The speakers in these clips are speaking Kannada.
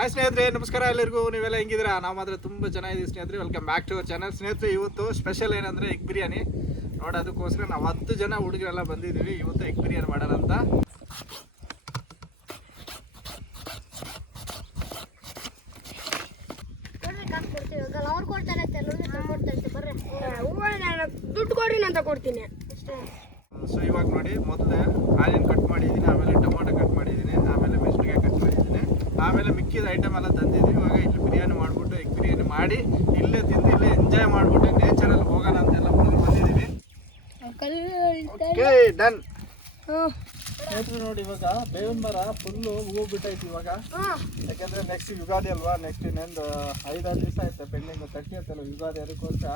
ಹಾಯ್ ಸ್ನೇಹಿತರೆ, ನಮಸ್ಕಾರ ಎಲ್ಲರಿಗೂ. ನೀವೆಲ್ಲ ಹೆಂಗಿದ್ದೀರಾ? ನಾವು ಮಾತ್ರ ತುಂಬ ಚೆನ್ನಾಗಿದ್ದೀವಿ ಸ್ನೇಹಿತರೆ. Welcome back to our channel. ಸ್ನೇಹಿತರೆ, ಇವತ್ತು ಸ್ಪೆಷಲ್ ಏನಂದರೆ ಎಗ್ ಬಿರಿಯಾನಿ ನೋಡೋದಕ್ಕೋಸ್ಕರ ನಾವು 10 ಜನ ಹುಡುಗರೆಲ್ಲ ಬಂದಿದ್ದೀವಿ. ಇವತ್ತು ಎಗ್ ಬಿರಿಯಾನಿ ಮಾಡೋಣ ಅಂತ. ದುಡ್ಡು ಕೊಡ್ರಿ ಅಂತ ಕೊಡ್ತೀನಿ. ಸೊ ಇವಾಗ ನೋಡಿ, ಮೊದಲೇ ಆನಿಯನ್ ಕಟ್ ಮಾಡಿದ್ದೀನಿ, ಆಮೇಲೆ ಟೊಮೊಟೊ ಕಟ್ ಮಾಡಿದ್ದೀನಿ, ಆಮೇಲೆ ಮೆಣಸಿನಕಾಯಿ ಕಟ್ ಮಾಡಿದ್ದೀನಿ, ಆಮೇಲೆ ಮಿಕ್ಕಿದ ಐಟಮ್ ಎಲ್ಲ ತಂದಿದ್ದೀನಿ. ಇವಾಗ ಇಲ್ಲಿ ಬಿರಿಯಾನಿ ಮಾಡಿಬಿಟ್ಟು ಎಗ್ ಬಿರಿಯಾನಿ ಮಾಡಿ ಇಲ್ಲೇ ತಿಂದು ಇಲ್ಲೇ ಎಂಜಾಯ್ ಮಾಡಿಬಿಟ್ಟು ನೇಚರಲ್ಲಿ ಹೋಗೋಣ ಅಂತೆಲ್ಲ ಹುಡುಗರು ಬಂದಿದ್ದೀವಿ. Okay, done. ನೋಡಿ, ಇವಾಗ ಬೇವಿನ ಮರ ಫುಲ್ಲು ಹೂವು ಬಿಟ್ಟೈತಿ ಇವಾಗ. ಯಾಕಂದ್ರೆ ನೆಕ್ಸ್ಟ್ ಯುಗಾದಿ ಅಲ್ವಾ, ನೆಕ್ಸ್ಟ್ ಇನ್ನೊಂದು 5-6 ದಿವಸ ಆಯ್ತು ಪೆಂಡಿಂಗ್, 30 ಆಯ್ತಲ್ಲ ಯುಗಾದಿ. ಅದಕ್ಕೋಸ್ಕರ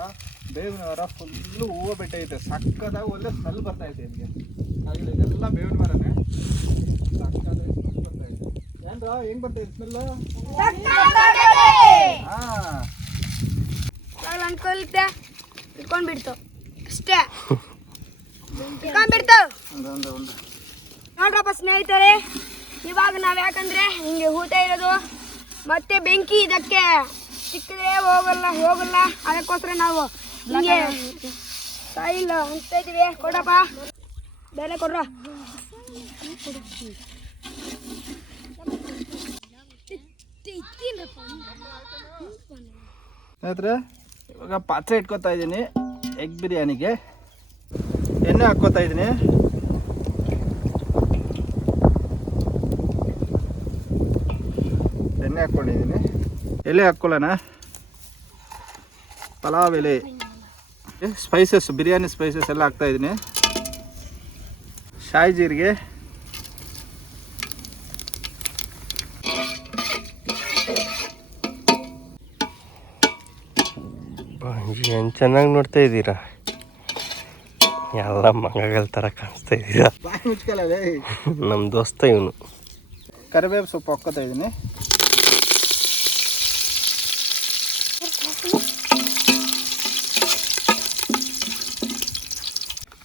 ಬೇವಿನ ಮರ ಫುಲ್ಲು ಹೂವು ಬಿಟ್ಟೈತೆ. ಸಕ್ಕದಾಗ ಒಳ್ಳೆ ಸ್ಮೆಲ್ ಬರ್ತೈತೆ ಇಲ್ಲಿಗೆ. ಹಾಗೆ ಇದೆಲ್ಲ ಬೇವಿನ ಮರನೇ, ಸಕ್ಕದಾಗ ಸ್ಮೆಲ್ ಬರ್ತೈತೆ. ಏನ್ರ ಹೆಂಗ್ ಬರ್ತೈತೆ ಸ್ಮೆಲ್? ಅನ್ಕೊಳ್ತೆ ಇಟ್ಕೊಂಡ್ಬಿಡ್ತು ಅಷ್ಟೇ. ಇಟ್ಕೊಂಡ್ಬಿಡ್ತು ನೋಡ್ರಪ್ಪ ಸ್ನೇಹಿತರೆ. ಇವಾಗ ನಾವು ಯಾಕಂದ್ರೆ ಹಿಂಗೆ ಊಟ ಇರೋದು ಮತ್ತೆ ಬೆಂಕಿ ಇದಕ್ಕೆ ಸಿಕ್ಕಿದ್ರೆ ಹೋಗಲ್ಲ ಅದಕ್ಕೋಸ್ಕರ ನಾವು ಹಿಂಗೆ ಸ್ಟೈಲ್ ಅಂತ ಇದೀವಿ. ಕೊಡಪ್ಪ, ಬೇರೆ ಕೊಡ್ರ. ಸ್ನೇಹಿತರೆ, ಇವಾಗ ಪಾತ್ರೆ ಇಟ್ಕೊತಾ ಇದ್ದೀನಿ. ಎಗ್ ಬಿರಿಯಾನಿಗೆ ಎಣ್ಣೆ ಹಾಕ್ಕೋತಾ ಇದ್ದೀನಿ. ಎಣ್ಣೆ ಹಾಕ್ಕೊಂಡಿದ್ದೀನಿ. ಎಲೆ ಹಾಕ್ಕೊಳ್ಳೋಣ. ಪಲಾವ್ ಎಲೆ, ಸ್ಪೈಸಸ್, ಬಿರಿಯಾನಿ ಸ್ಪೈಸಸ್ ಎಲ್ಲ ಹಾಕ್ತಾಯಿದ್ದೀನಿ. ಶಾಯಿ ಜೀರಿಗೆ, ಏನು ಚೆನ್ನಾಗಿ ನೋಡ್ತಾ ಇದ್ದೀರಾ, ಎಲ್ಲ ಮಂಗಗಳ ಥರ ಕಾಣಿಸ್ತಾ ಇದ್ದೀರಾ. ಮುಚ್ಕಲೇ ನಮ್ಮ ದೋಸ್ತ ಇವನು. ಕರಿಬೇವು ಸೊಪ್ಪು ಹಾಕ್ಕೋತಾ ಇದ್ದೀನಿ.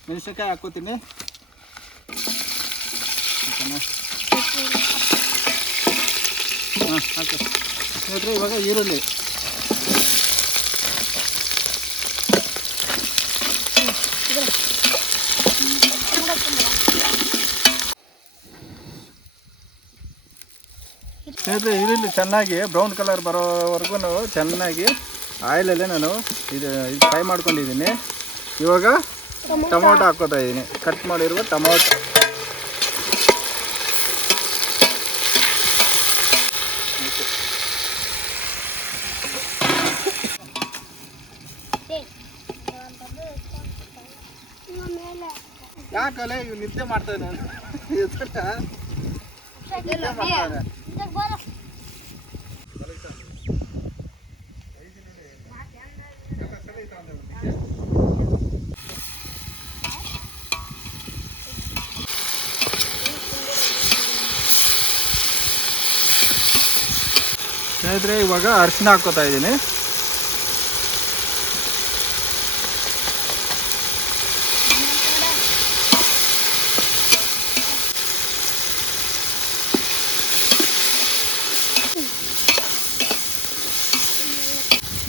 ಮೆಣಸಿನಕಾಯಿ ಹಾಕ್ಕೋತೀನಿ. ಹಾಕಿ ಸ್ನೇಹಿತರೆ, ಇವಾಗ ಈರುಳ್ಳಿ. ಸ್ನೇಹಿತರೆ, ಈರುಳ್ಳಿ ಚೆನ್ನಾಗಿ ಬ್ರೌನ್ ಕಲರ್ ಬರೋವರೆಗೂ ಚೆನ್ನಾಗಿ ಆಯಿಲಲ್ಲೇ ನಾನು ಇದು ಫ್ರೈ ಮಾಡ್ಕೊಂಡಿದ್ದೀನಿ. ಇವಾಗ ಟೊಮೊಟೊ ಹಾಕ್ಕೋತಾ ಇದ್ದೀನಿ, ಕಟ್ ಮಾಡಿರುವ ಟೊಮೊಟೊ. ಯಾಕಲ್ಲ ಇವ್ ನಿದ್ದೆ ಮಾಡ್ತಾನೆ ಸ್ನೇಹಿತರೆ, ಇವಾಗ ಅರಿಶಿನ ಹಾಕ್ಕೋತಾ ಇದ್ದೀನಿ.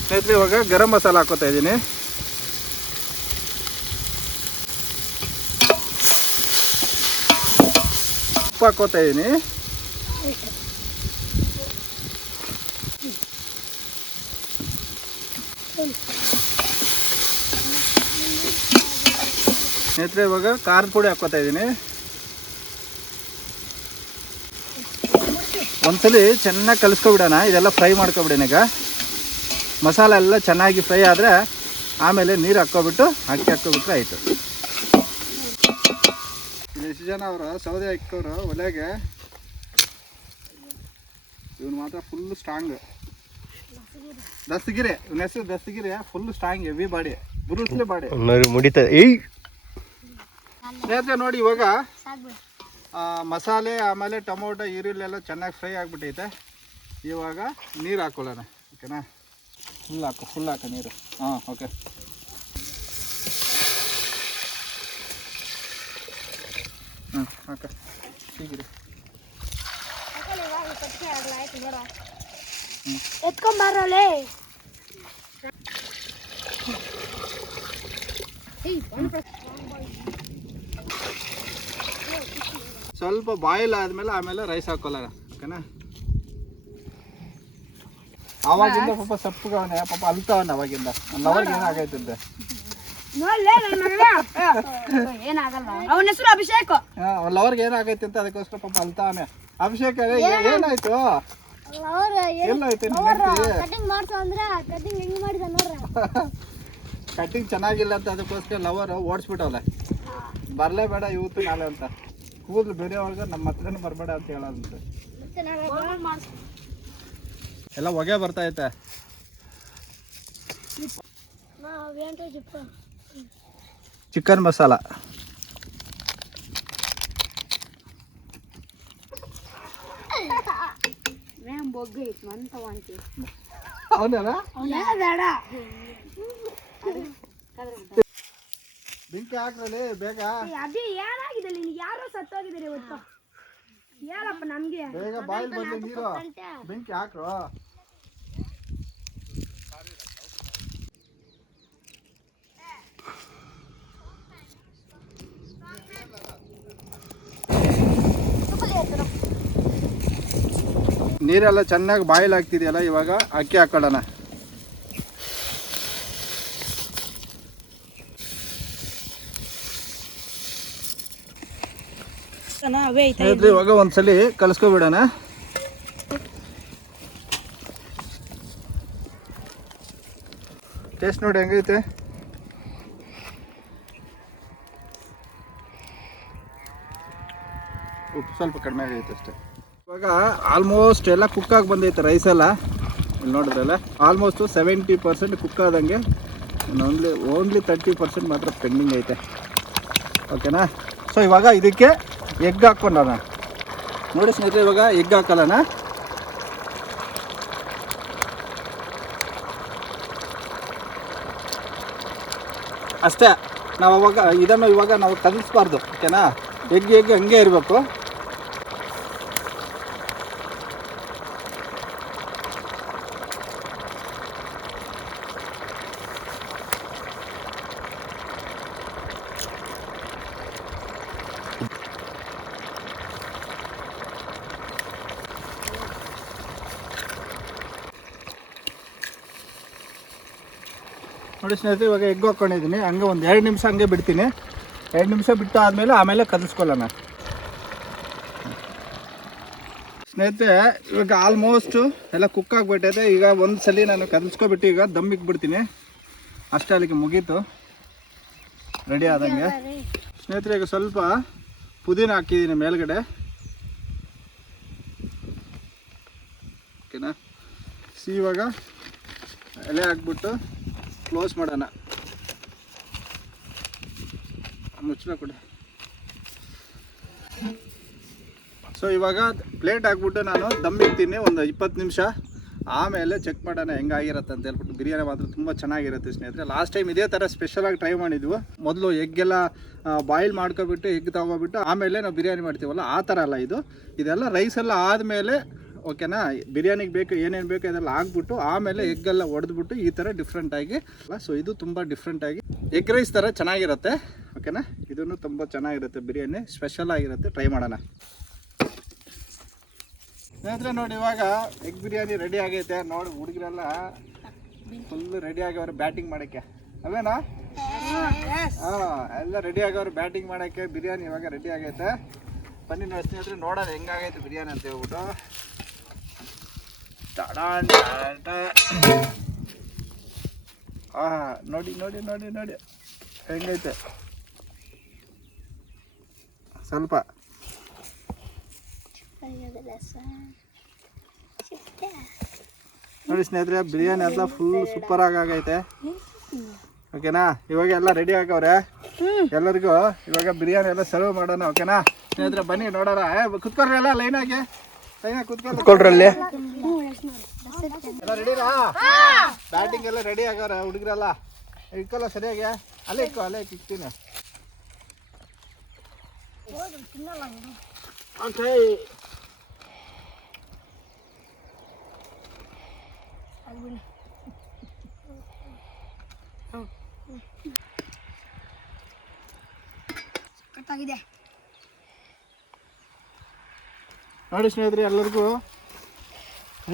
ಸ್ನೇಹಿತರೆ, ಇವಾಗ ಗರಂ ಮಸಾಲ ಹಾಕ್ಕೋತಾ ಇದ್ದೀನಿ. ಉಪ್ಪು ಹಾಕ್ಕೋತಾ ಇದ್ದೀನಿ. ಸ್ನೇಹಿತರೆ, ಇವಾಗ ಖಾರದ ಪುಡಿ ಹಾಕ್ಕೋತಾ ಇದ್ದೀನಿ. ಒಂದ್ಸಲಿ ಚೆನ್ನಾಗಿ ಕಲಿಸ್ಕೊಬಿಡೋಣ. ಇದೆಲ್ಲ ಫ್ರೈ ಮಾಡ್ಕೊಬಿಡೋಣ. ಈಗ ಮಸಾಲೆ ಎಲ್ಲ ಚೆನ್ನಾಗಿ ಫ್ರೈ ಆದರೆ ಆಮೇಲೆ ನೀರು ಹಾಕ್ಕೊಬಿಟ್ಟು ಅಕ್ಕಿ ಹಾಕ್ಕೊಬಿಟ್ರೆ ಆಯಿತು. ಎಷ್ಟು ಜನ ಅವರು ಸೌದೆ ಹಾಕೋರು ಒಲೆಗೆ. ಇವನು ಮಾತ್ರ ಫುಲ್ ಸ್ಟ್ರಾಂಗ್. ದಸ್ತಗಿರಿ, ಇವನ ಹೆಸರು Dastagiri. Full strong, heavy body, Bruce Lee body, ಮುಡಿತ. ಸ್ನೇಹಿತರೆ ನೋಡಿ, ಇವಾಗ ಮಸಾಲೆ ಆಮೇಲೆ ಟೊಮೊಟೊ ಈರುಳ್ಳಿ ಎಲ್ಲ ಚೆನ್ನಾಗಿ ಫ್ರೈ ಆಗಿಬಿಟ್ಟೈತೆ. ಇವಾಗ ನೀರು ಹಾಕೊಳ್ಳೋಣ. ಓಕೆನಾ? ಫುಲ್ ಹಾಕು ನೀರು. ಓಕೆ. ಹಾಕ ಹೀಗಿರಿ. ಕಟ್ಟಿ ಆಗಲ್ಲ ಆಯ್ತು ನೋಡ. ಎತ್ಕೊಂಬಾರಲೆ. ಸ್ವಲ್ಪ ಬಾಯ್ಲ್ ಆದ್ಮೇಲೆ ಆಮೇಲೆ ರೈಸ್ ಹಾಕೊಳ್ಳೋಣ, ಓಕೆನಾ? ಅವಾಗಿಂದ ಪಾಪ ಸಪ್ಪುಗವನೆ, ಪಾಪ ಅಲ್ತವನೆ ಅವಾಗಿಂದ. ನನ್ನ ಲವರ್ಗೆ ಏನಾಗೈತಿದ್ದೆ ನೋಡ್ಲೇ ನನ್ನ ಮಗನ. ಏನಾಗಲ್ಲ, ಅವನ ಹೆಸರು ಅಭಿಷೇಕ್. ಅವ್ನ ಲವರ್ಗೆ ಏನಾಗೈತಿ ಅಂತ ಅದಕ್ಕೋಸ್ಕರ ಪಾಪ ಅಲ್ತವನೆ. ಅಭಿಷೇಕ್ ಏನಾಯ್ತು? ಎಲ್ಲಾಯ್ತು ಕಟಿಂಗ್ ಚೆನ್ನಾಗಿಲ್ಲ ಅಂತ ಅದಕ್ಕೋಸ್ಕರ ಲವರ್ ಓಡಿಸ್ಬಿಟ್ಟವಲ್ಲ. ಬರ್ಲೇಬೇಡ ಇವತ್ತು ನಾಳೆ ಅಂತ. ಕೂದಲು ಬೇರೆ ಒಳಗ ನಮ್ಮ ಹತ್ರನೂ ಬರಬೇಡ ಅಂತ ಹೇಳೋದಂತೆ. ಎಲ್ಲ ಹೊಗೆ ಬರ್ತೈತೆ. ಚಿಕನ್ ಮಸಾಲ ಅವನಲ್ಲ ಬೆಂಕಿ ಹಾಕ್ರಲ್ಲಿ ಬೇಗ. ಅದೇ ಏನಾಗಿದೆ ನಿನ್ಗೆ? ಯಾರೋ ಸತ್ತೋಗಿದ್ದಾರೆ ಇವತ್ತು. ಹೇಳಪ್ಪ ನಮ್ಗೆ. ಬೇಗ ಬಾಯಿಲ್ ಬರ್ಲಿ ನೀರು, ಬೆಂಕಿ ಹಾಕ್ರು. ನೀರೆಲ್ಲ ಚೆನ್ನಾಗಿ ಬಾಯ್ಲ್ ಆಗ್ತಿದೆಯಲ್ಲ, ಇವಾಗ ಅಕ್ಕಿ ಹಾಕೊಳ್ಳೋಣ. ಇವಾಗ ಒಂದ್ಸಲಿ ಕಲಿಸ್ಕೊಬಿಡೋಣ. ಟೇಸ್ಟ್ ನೋಡಿ ಹೆಂಗೈತೆ. ಉಪ್ಪು ಸ್ವಲ್ಪ ಕಡಿಮೆ ಆಗೈತೆ ಅಷ್ಟೇ. ಇವಾಗ ಆಲ್ಮೋಸ್ಟ್ ಎಲ್ಲ ಕುಕ್ ಆಗಿ ಬಂದೈತೆ ರೈಸ್ ಎಲ್ಲ. ಇಲ್ಲಿ ನೋಡಿದ್ರಲ್ಲ, ಆಲ್ಮೋಸ್ಟ್ 70% ಕುಕ್ ಆದಂಗೆ. ಓನ್ಲಿ 30% ಮಾತ್ರ ಪೆಂಡಿಂಗ್ ಐತೆ, ಓಕೆನಾ? ಸೊ ಇವಾಗ ಇದಕ್ಕೆ ಎಗ್ ಹಾಕ್ಕೊಂಡೋಣ. ನೋಡಿ ಸ್ನೇಹಿತರೆ, ಇವಾಗ ಎಗ್ ಹಾಕಲ್ಲಣ. ಅಷ್ಟೇ. ನಾವು ಇದನ್ನು ಇವಾಗ ನಾವು ಕಲಿಸ್ಬಾರ್ದು, ಓಕೆನಾ? ಎಗ್ ಹಂಗೆ ಇರಬೇಕು. ನೋಡಿ ಸ್ನೇಹಿತರೆ, ಇವಾಗ ಎಗ್ ಹಾಕ್ಕೊಂಡಿದ್ದೀನಿ. ಹಂಗೆ ಒಂದು 2 ನಿಮಿಷ ಹಂಗೆ ಬಿಡ್ತೀನಿ. 2 ನಿಮಿಷ ಬಿಟ್ಟು ಆಮೇಲೆ ಕಲಿಸ್ಕೊಳ್ಳೋಣ. ಸ್ನೇಹಿತರೆ, ಇವಾಗ ಆಲ್ಮೋಸ್ಟ್ ಎಲ್ಲ ಕುಕ್ ಆಗಿಬಿಟ್ಟೈತೆ. ಈಗ ಒಂದು ಸಲ ನಾನು ಕಲಿಸ್ಕೊಬಿಟ್ಟು ಈಗ ದಮ್ ಇಕ್ಬಿಡ್ತೀನಿ. ಅಷ್ಟೇ, ಅಲ್ಲಿಗೆ ಮುಗೀತು, ರೆಡಿ ಆದಂಗೆ. ಸ್ನೇಹಿತರೆ, ಈಗ ಸ್ವಲ್ಪ ಪುದೀನ ಹಾಕಿದ್ದೀನಿ ಮೇಲ್ಗಡೆ, ಓಕೆನಾ? ಇವಾಗ ಎಲೆ ಹಾಕ್ಬಿಟ್ಟು ಕ್ಲೋಸ್ ಮಾಡೋಣ. ಮುಚ್ಚಳ ಕೊಡಿ. ಸೊ ಇವಾಗ ಪ್ಲೇಟ್ ಹಾಕ್ಬಿಟ್ಟು ನಾನು ದಮ್ ಇಕ್ತೀನಿ ಒಂದು 20 ನಿಮಿಷ. ಆಮೇಲೆ ಚೆಕ್ ಮಾಡೋಣ ಹೆಂಗಾಗಿರುತ್ತೆ ಅಂತ ಹೇಳ್ಬಿಟ್ಟು. ಬಿರಿಯಾನಿ ಮಾತ್ರ ತುಂಬ ಚೆನ್ನಾಗಿರುತ್ತೆ ಸ್ನೇಹಿತರೆ. ಲಾಸ್ಟ್ ಟೈಮ್ ಇದೇ ಥರ ಸ್ಪೆಷಲಾಗಿ ಟ್ರೈ ಮಾಡಿದ್ವು. ಮೊದಲು ಎಗ್ಗೆಲ್ಲ ಬಾಯ್ಲ್ ಮಾಡ್ಕೊಬಿಟ್ಟು ಎಗ್ ತಗೊಬಿಟ್ಟು ಆಮೇಲೆ ನಾವು ಬಿರಿಯಾನಿ ಮಾಡ್ತೀವಲ್ಲ, ಆ ಥರ ಅಲ್ಲ ಇದು. ಇದೆಲ್ಲ ರೈಸೆಲ್ಲ ಆದಮೇಲೆ, ಓಕೆನಾ? ಬಿರಿಯಾನಿಗೆ ಬೇಕು ಏನೇನು ಬೇಕು ಅದೆಲ್ಲ ಹಾಕ್ಬಿಟ್ಟು ಆಮೇಲೆ ಎಗ್ಗೆಲ್ಲ ಹೊಡೆದ್ಬಿಟ್ಟು ಈ ಥರ ಡಿಫ್ರೆಂಟಾಗಿ. ಸೊ ಇದು ತುಂಬ ಡಿಫ್ರೆಂಟಾಗಿ ಎಗ್ ರೈಸ್ ಥರ ಚೆನ್ನಾಗಿರುತ್ತೆ, ಓಕೆನಾ? ಇದನ್ನು ತುಂಬ ಚೆನ್ನಾಗಿರುತ್ತೆ. ಬಿರಿಯಾನಿ ಸ್ಪೆಷಲ್ ಆಗಿರುತ್ತೆ, ಟ್ರೈ ಮಾಡೋಣ. ಸ್ನೇಹಿತರೆ ನೋಡಿ, ಇವಾಗ ಎಗ್ ಬಿರಿಯಾನಿ ರೆಡಿ ಆಗೈತೆ. ನೋಡಿ, ಹುಡುಗರೆಲ್ಲ ಫುಲ್ ರೆಡಿ ಆಗವ್ರೆ ಬ್ಯಾಟಿಂಗ್ ಮಾಡೋಕ್ಕೆ, ಅಲ್ವೇನಾ? ಎಲ್ಲ ರೆಡಿ ಆಗವ್ರೆ ಬ್ಯಾಟಿಂಗ್ ಮಾಡೋಕ್ಕೆ. ಬಿರಿಯಾನಿ ಇವಾಗ ರೆಡಿ ಆಗೈತೆ. ಬನ್ನಿ ನೋಡಿ ಸ್ನೇಹಿತರೆ, ನೋಡೋಣ ಹೆಂಗಾಗೈತೆ ಬಿರಿಯಾನಿ ಅಂತ ಹೇಳ್ಬಿಟ್ಟು. ನೋಡಿ ನೋಡಿ ನೋಡಿ ನೋಡಿ ಹೆಂಗೈತೆ. ಸ್ವಲ್ಪ ನೋಡಿ ಸ್ನೇಹಿತರೆ, ಬಿರಿಯಾನಿ ಎಲ್ಲ ಫುಲ್ ಸೂಪರ್ ಆಗೈತೆ, ಓಕೆನಾ? ಇವಾಗ ಎಲ್ಲ ರೆಡಿ ಆಗವ್ರೆ. ಎಲ್ಲರಿಗೂ ಇವಾಗ ಬಿರಿಯಾನಿ ಎಲ್ಲ ಸರ್ವ್ ಮಾಡೋಣ, ಓಕೆನಾ ಸ್ನೇಹಿತರೆ? ಬನ್ನಿ ನೋಡೋಣ. ಕುತ್ಕೊಳ್ರಿ, ಎಲ್ಲ ಲೈನಾಗಿ ಕುತ್ಕೊಳ್ರಲ್ಲಿ. ಎಲ್ಲ ರೆಡಿನಾ? ಬ್ಯಾಟಿಂಗ್ ಎಲ್ಲ ರೆಡಿ ಆಗವ್ರೆ ಹುಡುಗರೆಲ್ಲ. ಇಕ್ಕಲ್ಲ ಸರಿಯಾಗಿ, ಅಲ್ಲೇ ಇಕ್ತೀನಿ. ಓಕೆ, ಸಖತ್ತಾಗಿದೆ. ನೋಡಿ ಸ್ನೇಹಿತರೆ, ಎಲ್ಲರಿಗೂ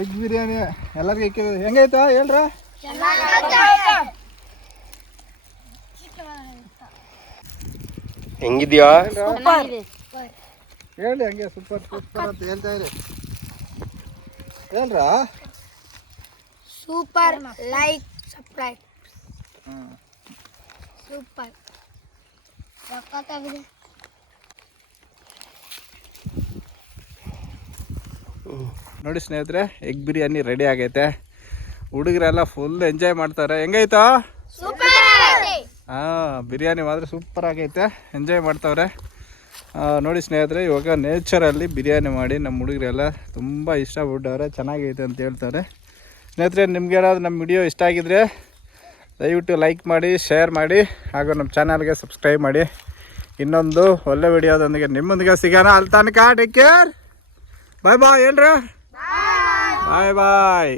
ಎಗ್ ಬಿರಿಯಾನಿ ಎಲ್ಲರಿಗೂ ಇಕ್ಕಿದೆ. ಹೆಂಗೈತಾ ಹೇಳ್ರ? ಹೆಂಗಿದ್ಯಾ? ಹೇಳಿ ಹಂಗೆ ಸೂಪರ್ ಸೂಪರ್ ಅಂತ ಹೇಳ್ತಾ ಇರಿ. ಹೇಳ್ರ? Super, like, subscribe. ಸೂಪರ್ ಸಖತ್ತಾಗಿದೆ. ನೋಡಿ ಸ್ನೇಹಿತರೆ, ಎಗ್ ಬಿರಿಯಾನಿ ರೆಡಿ ಆಗೈತೆ. ಹುಡುಗರೆಲ್ಲ ಫುಲ್ ಎಂಜಾಯ್ ಮಾಡ್ತಾರೆ. ಹೆಂಗೈತಾ? ಬಿರಿಯಾನಿ ಮಾತ್ರ ಸೂಪರ್ ಆಗೈತೆ, ಎಂಜಾಯ್ ಮಾಡ್ತಾವ್ರೆ. ನೋಡಿ ಸ್ನೇಹಿತರೆ, ಇವಾಗ ನೇಚರಲ್ಲಿ ಬಿರಿಯಾನಿ ಮಾಡಿ ನಮ್ಮ ಹುಡುಗರೆಲ್ಲ ತುಂಬ ಇಷ್ಟಪಟ್ಟವ್ರೆ, ಚೆನ್ನಾಗೈತೆ ಅಂತ ಹೇಳ್ತಾರೆ. ಸ್ನೇಹಿತರೆ, ನಿಮ್ಗೇನಾದ್ರು ನಮ್ಮ ವಿಡಿಯೋ ಇಷ್ಟ ಆಗಿದ್ರೆ ದಯವಿಟ್ಟು ಲೈಕ್ ಮಾಡಿ, ಶೇರ್ ಮಾಡಿ, ಹಾಗೂ ನಮ್ಮ ಚಾನಲ್ಗೆ ಸಬ್ಸ್ಕ್ರೈಬ್ ಮಾಡಿ. ಇನ್ನೊಂದು ಒಳ್ಳೆ ವಿಡಿಯೋದೊಂದಿಗೆ ನಿಮ್ಮೊಂದಿಗೆ ಸಿಗೋಣ. ಅಲ್ಲಿ ತನಕ ಟೇಕ್ ಕೇರ್, ಬಾಯ್ ಬಾಯ್ ಹೇಳ್ರ, ಬಾಯ್ ಬಾಯ್.